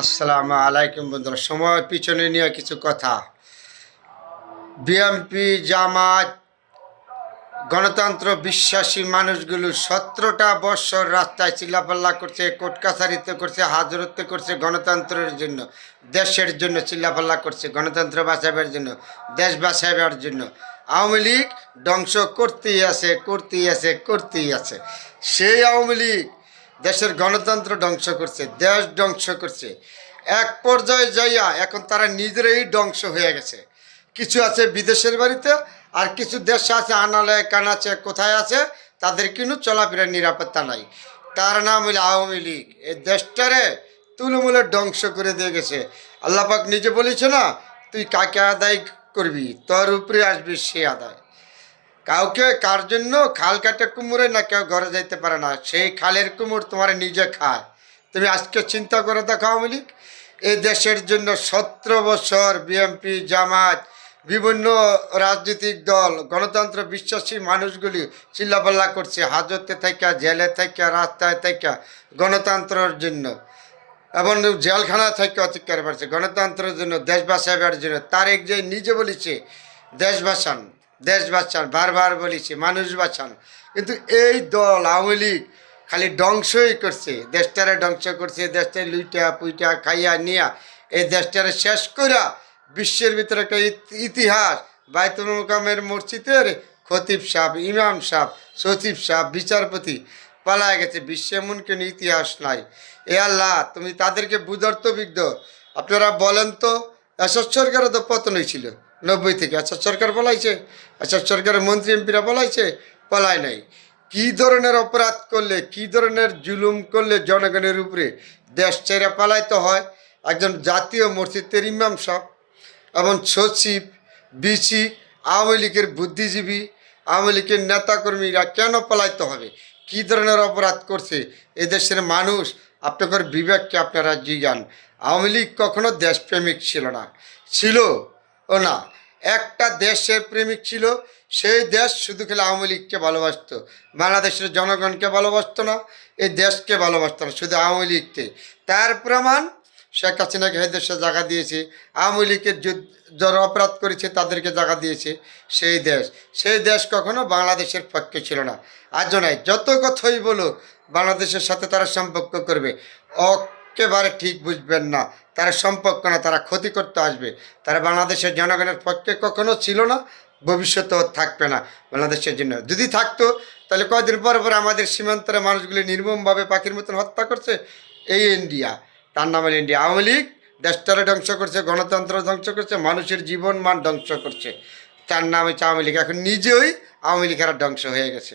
আসসালামু আলাইকুম বন্ধুরা। সময় পিছনে নিয়ে কিছু কথা। বিএনপি, জামাত, গণতন্ত্র বিশ্বাসী মানুষগুলো 17টা বৎসর রাস্তায় চিল্লাপাল্লা করছে, কোর্ট কাছারিতে করছে, হাজরতে করছে, গণতন্ত্রের জন্য, দেশের জন্য চিল্লাপাল্লা করছে, গণতন্ত্র বাঁচাবার জন্য, দেশ বাঁচাবার জন্য। আওয়ামী লীগ ধ্বংস করতেই আছে, করতেই আছে, করতেই আছে। সেই আওয়ামী লীগ দেশের গণতন্ত্র ধ্বংস করছে, দেশ ধ্বংস করছে। এক পর্যায়ে যাইয়া এখন তারা নিজেরাই ধ্বংস হয়ে গেছে। কিছু আছে বিদেশের বাড়িতে, আর কিছু দেশ আছে আনালে কানাচে কোথায় আছে, তাদের কিন্তু চলাফেরার নিরাপত্তা নাই। তার নাম হইল আওয়ামী লীগ। এই দেশটারে তুলমূলে ধ্বংস করে দিয়ে গেছে। আল্লাপাক নিজে বলেছে না, তুই কাকে আদায় করবি, তোর উপরে আসবি সে আদায়। কাউকে কার জন্য খাল কাটে কুমুরে না কেউ ঘরে যাইতে পারে না, সেই খালের কুমুর তোমার নিজে খায়। তুমি আজকে চিন্তা করে দেখো, আওয়ামী লীগ এই দেশের জন্য 17 বছর বিএনপি, জামাত, বিভিন্ন রাজনৈতিক দল, গণতন্ত্র বিশ্বাসী মানুষগুলি চিল্লাপাল্লা করছে, হাজতে থেকে, জেলে থেকে, রাস্তায় থেকে, গণতন্ত্রের জন্য এবং জেলখানা থেকে অতিক্রার করছে গণতন্ত্রের জন্য, দেশ বাঁচাবার জন্য। তারেক যে নিজে বলেছে দেশ বাঁচান, দেশ বাঁচান, বারবার বলেছে মানুষ বাঁচান। কিন্তু এই দল আওয়ামী লীগ খালি ধ্বংসই করছে, দেশটারে ধ্বংস করছে। দেশটারে লুইটা পুইটা খাইয়া নিয়া এই দেশটারে শেষ কইরা বিশ্বের ভিতরে একটা ইতিহাস, বাইতুল মুকামের মসজিদের খতিব সাহেব, ইমাম সাহেব, সচিব সাহেব, বিচারপতি পালায় গেছে। বিশ্বে এমন কোনো ইতিহাস নাই। এ আল্লাহ, তুমি তাদেরকে বুঝার তো বিজ্ঞ। আপনারা বলেন তো, এসব সরকারও তো পতন হয়েছিল 90 থেকে। এসব সরকার পলাইছে? এসব সরকারের মন্ত্রী এমপিরা পলাইছে? পলায় নাই। কি ধরনের অপরাধ করলে, কি ধরনের জুলুম করলে জনগণের উপরে দেশ ছেড়ে পালাইতে হয়? একজন জাতীয় মসজিদের ইমাম সাহেব এবং সচিব, বিসি, আওয়ামী লীগের বুদ্ধিজীবী, আওয়ামী লীগের নেতাকর্মীরা কেন পলাইতে হবে? কি ধরনের অপরাধ করছে এদেশের মানুষ? আপনাদের বিবেককে আপনারা জিজ্ঞান। আওয়ামী লীগ কখনো দেশপ্রেমিক ছিল না, ছিল ও না। একটা দেশের প্রেমিক ছিল, সেই দেশ শুধু খেলে আওয়ামী লীগকে ভালোবাসত, বাংলাদেশের জনগণকে ভালোবাসত না, এই দেশকে ভালোবাসত না, শুধু আওয়ামী লীগকে। তার প্রমাণ শেখ হাসিনাকে এই দেশে জায়গা দিয়েছে, আওয়ামী লীগের যারা অপরাধ করেছে তাদেরকে জায়গা দিয়েছে। সেই দেশ কখনো বাংলাদেশের পক্ষে ছিল না, আজও নাই। যত কথাই বলো বাংলাদেশের সাথে তারা সম্পর্ক করবে, একেবারে ঠিক বুঝবেন না। তারা সম্পর্ক না, তারা ক্ষতি করতে আসবে। তারা বাংলাদেশের জনগণের পক্ষে কখনো ছিল না, ভবিষ্যতেও থাকবে না বাংলাদেশের জন্য। যদি থাকতো তাহলে কয়দিন পর পর আমাদের সীমান্তের মানুষগুলি নির্মমভাবে পাখির মতন হত্যা করছে। এই ইন্ডিয়া, তার নাম হল ইন্ডিয়া। আওয়ামী লীগ দেশটারে ধ্বংস করছে, গণতন্ত্র ধ্বংস করছে, মানুষের জীবন মান ধ্বংস করছে। তার নাম হচ্ছে আওয়ামী লীগ। এখন নিজেই আওয়ামী লীগেরা ধ্বংস হয়ে গেছে।